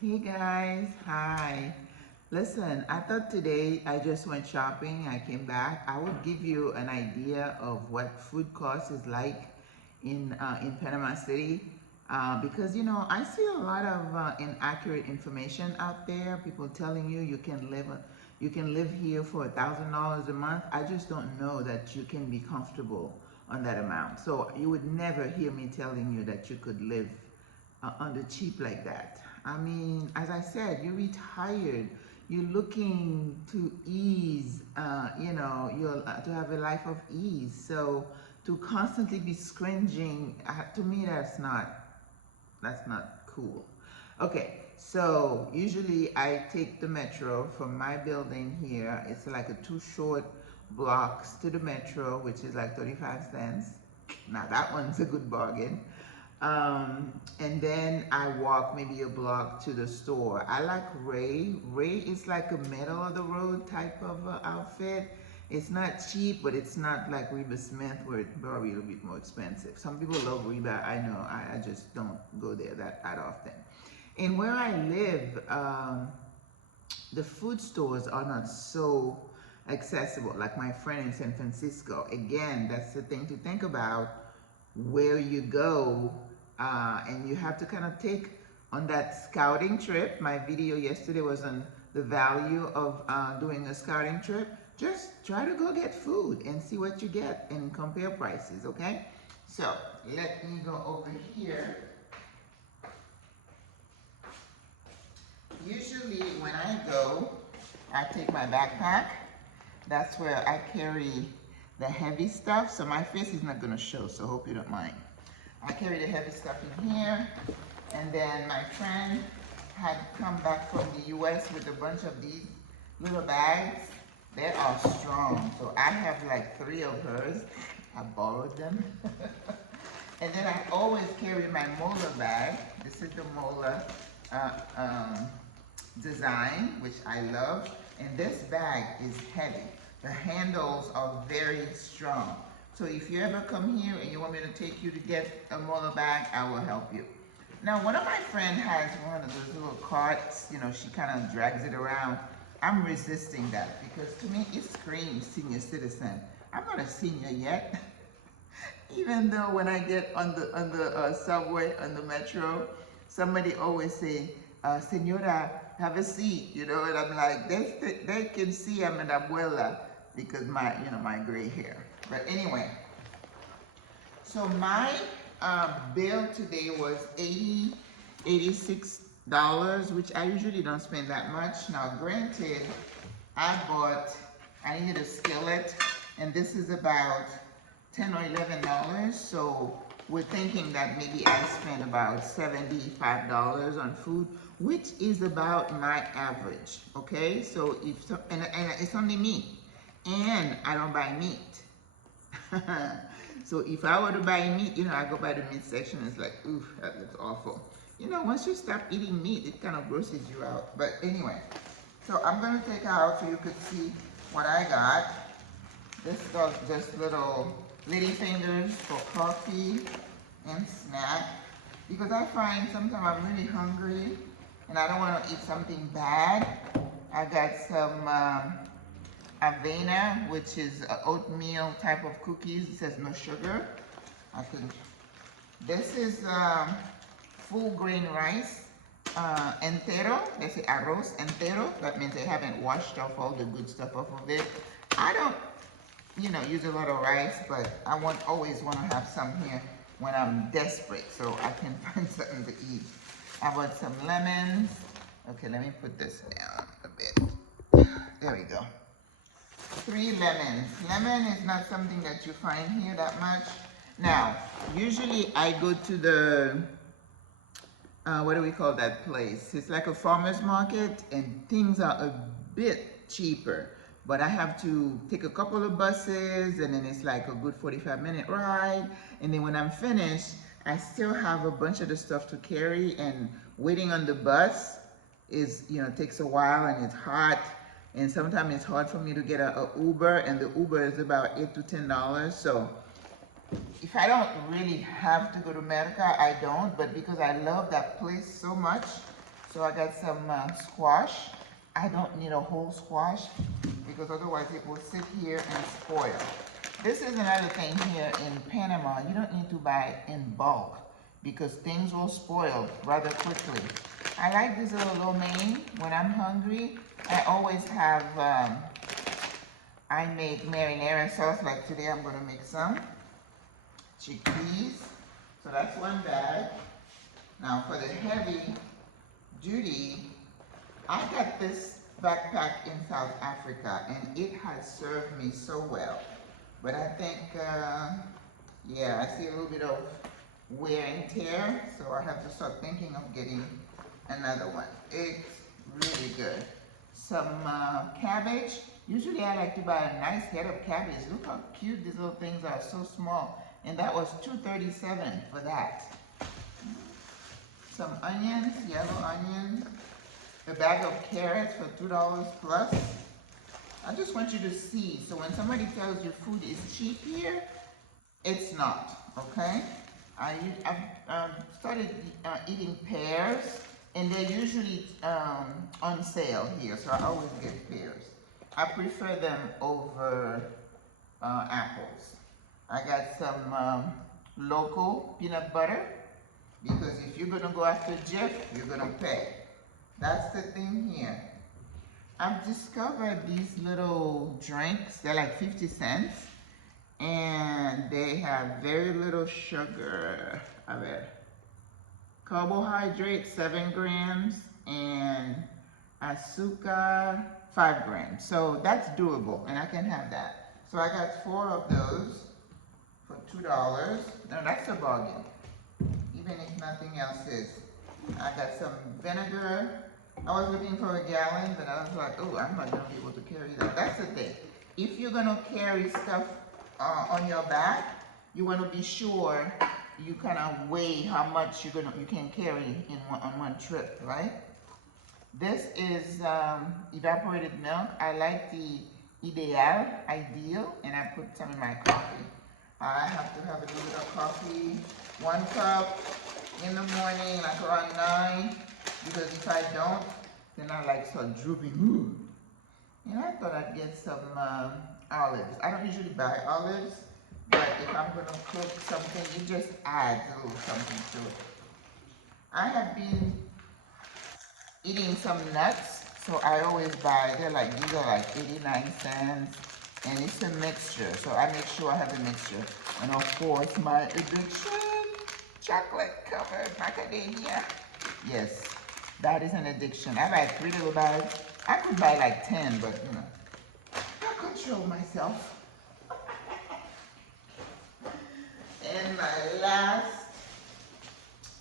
Hey guys, hi. Listen, I thought today I just went shopping. I came back. I would give you an idea of what food cost is like in Panama City, because I see a lot of inaccurate information out there. People telling you you can live here for $1,000 a month. I just don't know that you can be comfortable on that amount. So you would never hear me telling you that you could live on the cheap like that. I mean, as I said, you're retired. You're looking to ease, you're to have a life of ease. So to constantly be scringing, to me, that's not cool. Okay, so usually I take the metro from my building here. It's like a 2 short blocks to the metro, which is like 35 cents. Now that one's a good bargain. And then I walk maybe a block to the store. I like Ray. Ray is like a middle of the road type of outfit. It's not cheap, but it's not like Reba Smith where it's probably a little bit more expensive. Some people love Reba. I know. I just don't go there that often. And where I live, the food stores are not so accessible. Like my friend in San Francisco. Again, that's the thing to think about. Where you go, and you have to kind of take on that scouting trip. My video yesterday was on the value of doing a scouting trip. Just try to go get food and see what you get and compare prices, okay? So let me go over here. Usually when I go, I take my backpack. That's where I carry the heavy stuff. So my face is not gonna show, so hope you don't mind. I carry the heavy stuff in here. And then my friend had come back from the US with a bunch of these little bags. They are strong. So I have like 3 of hers. I borrowed them. And then I always carry my molar bag. This is the molar design, which I love. And this bag is heavy. The handles are very strong. So if you ever come here and you want me to take you to get a molar bag, I will help you. Now, one of my friends has one of those little carts, she kind of drags it around. I'm resisting that because to me, it screams senior citizen. I'm not a senior yet. Even though when I get on the subway, on the metro, somebody always say, Senora, have a seat, and I'm like, they can see I'm an abuela because my gray hair. But anyway, so my bill today was $86, which I usually don't spend that much. Now, granted, I needed a skillet, and this is about $10 or $11. So we're thinking that maybe I spend about $75 on food, which is about my average. Okay, so and it's only me, and I don't buy meat. So if I were to buy meat, I go by the meat section, it's like, oof, that looks awful. Once you stop eating meat, it kind of grosses you out. But anyway, so I'm gonna take out so you could see what I got. This does just little lady fingers for coffee and snack. Because I find sometimes I'm really hungry and I don't want to eat something bad. I got some avena, which is oatmeal type of cookies. It says no sugar. I think this is full grain rice, entero. They say arroz entero. That means they haven't washed off all the good stuff off of it. I don't, use a lot of rice, but I always want to have some here when I'm desperate, so I can find something to eat. I bought some lemons. Okay, let me put this down a bit. There we go. 3 lemons. Lemon is not something that you find here that much. Now, usually I go to the, what do we call that place? It's like a farmer's market and things are a bit cheaper. But I have to take a couple of buses and then it's like a good 45-minute ride. And then when I'm finished, I still have a bunch of the stuff to carry, and waiting on the bus is, takes a while and it's hot. And sometimes it's hard for me to get a Uber, and the Uber is about $8 to $10. So if I don't really have to go to America, I don't. But because I love that place so much, So I got some squash. I don't need a whole squash because otherwise it will sit here and spoil. This is another thing here in Panama. You don't need to buy in bulk because things will spoil rather quickly. I like this little lo mein when I'm hungry. I always have, I make marinara sauce. Like today I'm gonna make some chickpeas. So that's one bag. Now for the heavy duty, I got this backpack in South Africa and it has served me so well. But I think, yeah, I see a little bit of wear and tear, so I have to start thinking of getting another one. It's really good. Some cabbage. Usually I like to buy a nice head of cabbage. Look how cute these little things are, so small. And that was $2.37 for that. Some onions, yellow onions. A bag of carrots for $2 plus. I just want you to see, so when somebody tells you food is cheap here, it's not, okay? I've started eating pears, and they're usually on sale here, so I always get pears. I prefer them over apples. I got some local peanut butter, because if you're gonna go after Jeff, you're gonna pay. That's the thing here. I've discovered these little drinks. They're like 50 cents. And they have very little sugar. I bet. Carbohydrate, 7 grams. And azúcar, 5 grams. So that's doable. And I can have that. So I got 4 of those for $2. Now that's a bargain. Even if nothing else is. I got some vinegar. I was looking for a gallon, but I was like, oh, I'm not going to be able to carry that. That's the thing. If you're going to carry stuff on your back, you want to be sure you kind of weigh how much you can carry on one trip, right? This is evaporated milk. I like the Ideal, and I put some in my coffee. I have to have a little bit of coffee, 1 cup in the morning, like around 9. Because if I don't, then I like start drooping. Ooh. And I thought I'd get some olives. I don't usually buy olives, but if I'm going to cook something, it just adds a little something to it. I have been eating some nuts, so I always buy, these are like 89 cents, and it's a mixture, so I make sure I have a mixture. And of course, my addiction, chocolate covered macadamia. Yes. That is an addiction. I buy 3 little bags. I could buy like 10, but you know, I control myself. And my last,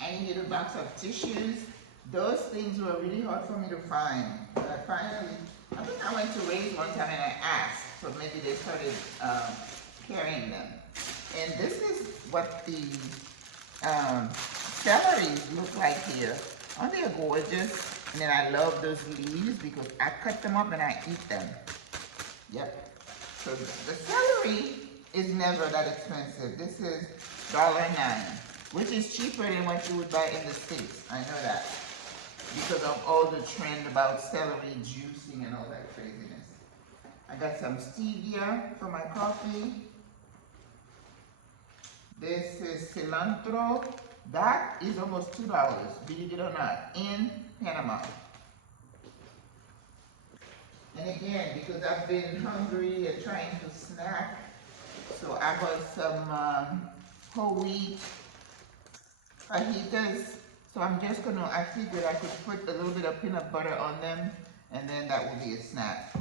I needed a box of tissues. Those things were really hard for me to find. But finally, I think I went to Ray's one time and I asked, so maybe they started carrying them. And this is what the celery look like here. Aren't they gorgeous? And then I love those leaves because I cut them up and I eat them. Yep. So the celery is never that expensive. This is $1.09, which is cheaper than what you would buy in the States. I know that. Because of all the trend about celery juicing and all that craziness. I got some stevia for my coffee. This is cilantro. That is almost $2, believe it or not, in Panama. And again, because I've been hungry and trying to snack, so I bought some whole wheat fajitas. So I'm just gonna, I figured I could put a little bit of peanut butter on them, and then that will be a snack.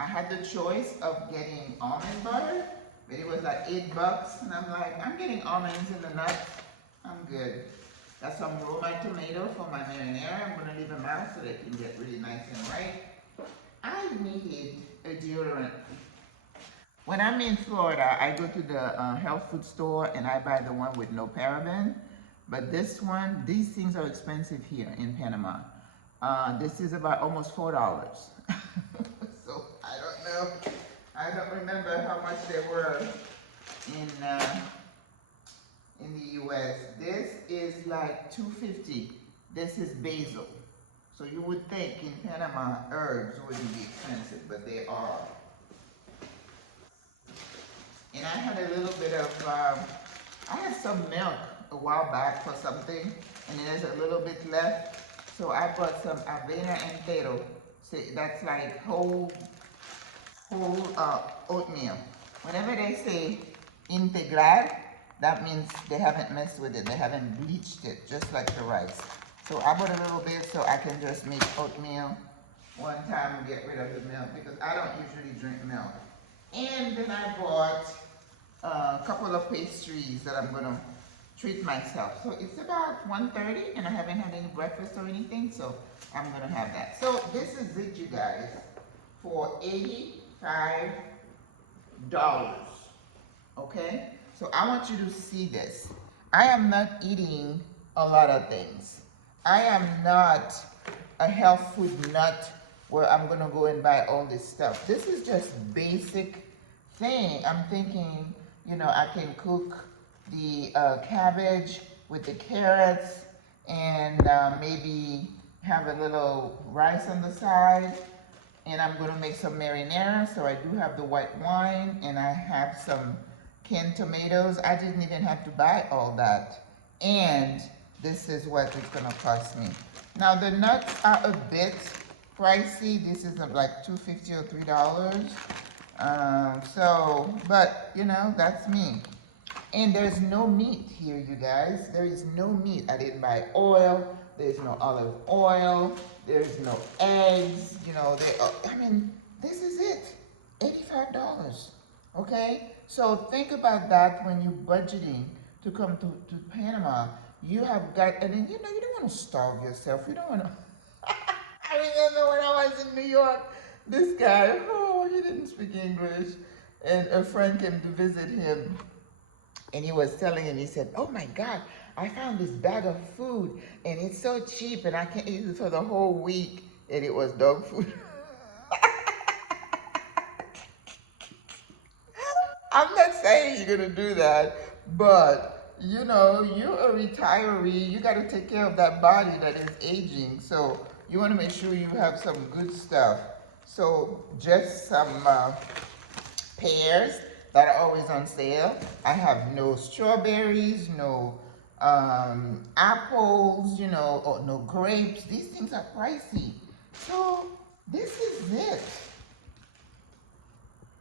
I had the choice of getting almond butter, but it was like $8, and I'm like, I'm getting almonds in the nuts. I'm good. Got some romaine tomato for my marinara. I'm gonna leave them out so they can get really nice and ripe. I need a deodorant. When I'm in Florida, I go to the health food store and I buy the one with no paraben. But this one, these things are expensive here in Panama. This is about almost $4. So I don't know. I don't remember how much they were in the US. This is like $2.50. This is basil. So you would think in Panama herbs wouldn't be expensive, but they are. And I had a little bit of, I had some milk a while back for something, and then there's a little bit left. So I bought some avena entero. So that's like whole oatmeal. Whenever they say integral, that means they haven't messed with it. They haven't bleached it, just like the rice. So I bought a little bit so I can just make oatmeal one time and get rid of the milk because I don't usually drink milk. And then I bought a couple of pastries that I'm gonna treat myself. So it's about 1:30 and I haven't had any breakfast or anything, so I'm gonna have that. So this is it, you guys, for $85. Okay? So I want you to see this. I am not eating a lot of things. I am not a health food nut where I'm gonna go and buy all this stuff. This is just basic thing. I'm thinking, you know, I can cook the cabbage with the carrots and maybe have a little rice on the side. And I'm gonna make some marinara, so I do have the white wine and I have some canned tomatoes. I didn't even have to buy all that. And this is what it's gonna cost me. Now the nuts are a bit pricey. This is like $2.50 or $3. But you know, that's me. And there's no meat here, you guys. There is no meat. I didn't buy oil. There's no olive oil. There's no eggs. You know, I mean, this is it. $85. Okay? So think about that when you're budgeting to come to Panama. You have got, and then, you know, you don't want to starve yourself. You don't want to. I remember when I was in New York, this guy, he didn't speak English. And a friend came to visit him. And he was telling him, he said, oh my God, I found this bag of food and it's so cheap and I can eat it for the whole week. And it was dog food. I'm not saying you're gonna do that, but you know, you're a retiree, you gotta take care of that body that is aging. So you wanna make sure you have some good stuff. So just some pears that are always on sale. I have no strawberries, no apples, you know, or no grapes. These things are pricey. So this is it.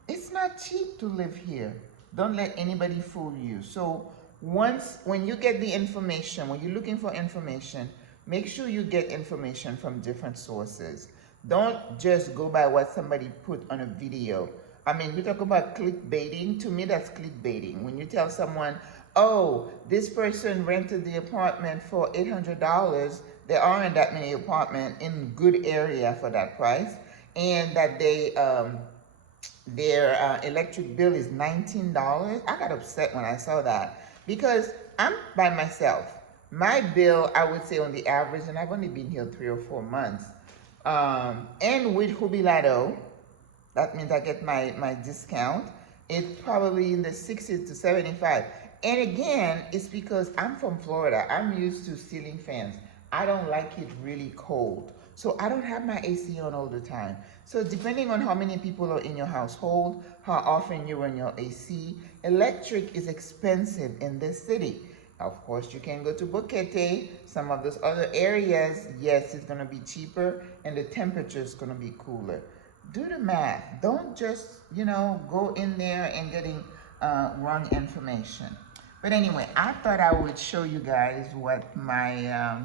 It's not cheap to live here. Don't let anybody fool you. So when you get the information, when you're looking for information, make sure you get information from different sources. Don't just go by what somebody put on a video. I mean, we talk about clickbaiting. To me, that's clickbaiting. When you tell someone, oh, this person rented the apartment for $800, there aren't that many apartments in good area for that price, and that their electric bill is $19. I got upset when I saw that because I'm by myself. My bill, I would say on the average, and I've only been here 3 or 4 months, and with jubilado, that means I get my discount. It's probably in the 60 to 75. And again, it's because I'm from Florida. I'm used to ceiling fans. I don't like it really cold. So I don't have my AC on all the time. So depending on how many people are in your household, how often you run your AC, electric is expensive in this city. Of course, you can go to Boquete, some of those other areas, yes, it's gonna be cheaper and the temperature is gonna be cooler. Do the math. Don't just, you know, go in there and getting wrong information. But anyway, I thought I would show you guys what my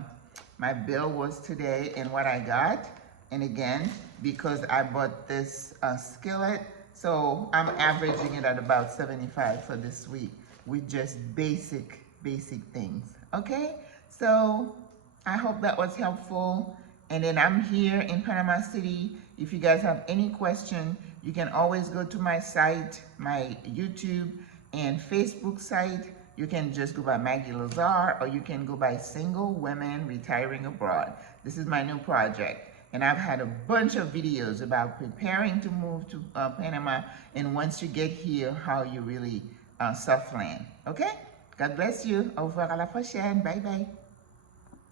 my bill was today and what I got. And again, because I bought this skillet, so I'm averaging it at about 75 for this week with just basic things. Okay, so I hope that was helpful. And then I'm here in Panama City. If you guys have any question, you can always go to my site, my YouTube and Facebook site. You can just go by Maggie Lazar, or you can go by Single Women Retiring Abroad. This is my new project. And I've had a bunch of videos about preparing to move to Panama, and once you get here, how you really soft land. Okay? God bless you. Au revoir à la prochaine. Bye bye.